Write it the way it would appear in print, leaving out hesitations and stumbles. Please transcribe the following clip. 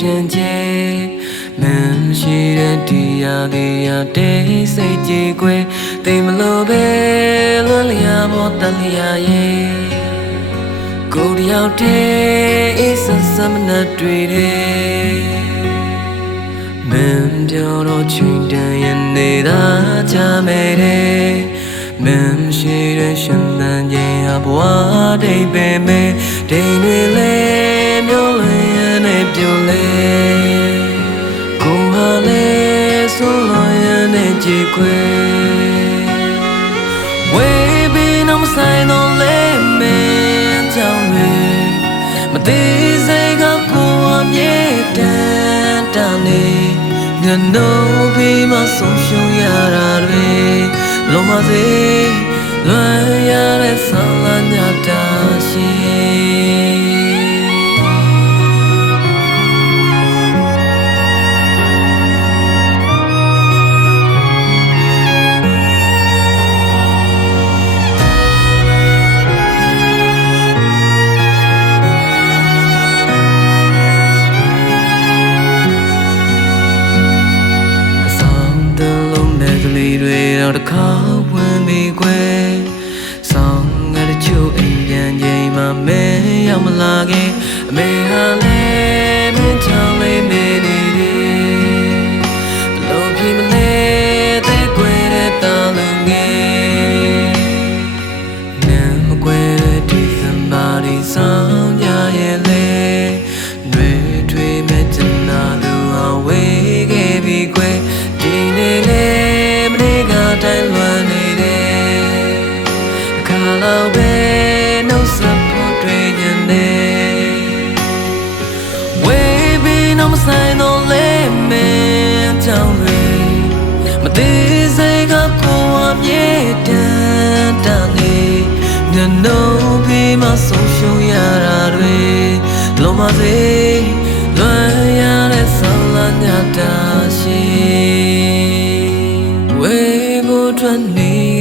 ပြန်ချေမမ်းရှိတဲ့တရားတွေစိတ်ကြည်ခွေတိမ်မလို့ပဲလွန်လျာပေါ်တန်လျာရဲ့ကိုယ်တယောက်တည်းအေးဆက်ဆက်မနဲ့တွေ့တယ်မင်းပြောတော့ချိန်တန်ရင်နေတာချမယ်တဲ့မင်းရှိတဲ့ရှင်သန်ခြင်းအဘွားတိတ်ပဲမဲ့ဒိန်တွေလဲမျိုးလဲနဲ့ပြုံးလဲကိုဟာလဲဆိုလို့ရတဲ့ကြည်ခွေဝေးပြီးတော့မဆိုင်တော့လဲမင်းကြောင့်ပဲမသေးစိတ်ကကိုအမြဲတမ်းတန်နေငါတို့ပြီးမှဆုံးရှုံးရတာတွေလုံးမစေလွန်ရတဲ့ဆန္ဒညတာရှိတွေတော့တစ်ခါဝင်ပြီးခွဲဆောင်းငါတချို့အိမ်ပြန်ချိန်မှာမဲရောက်မလာခင်အမေဟာလဲမင်းချောင်းလေးနေနေတယ်ဘလို့ဖြစ်မလဲတဲ့ကွယ်တဲ့တောင်းလူငယ်နာမကွယ်တဲ့ဒီစံပါဒီဆောင်ကြရဲ့လေတွေတွေမဲ့ချင်နာသူအဝေးခဲ့ပြီးခွဲဒီနေ့လေတိုင်းလွန်နေတယ်အခါလောက်ပဲနှုတ်ဆက်ဖို့တွေ့ညနေဝေးပြီးတော့မဆိုင်တော့လဲမင်းကြောင့်တွေမသေးစိတ်ကကိုအမြဲတမ်းတန်နေငါတို့ပြီးမှဆုံးရှုံးရတာတွေလုံးမစေလွန်ရတဲ့ဆန္ဒညတာရှိထွက်နေ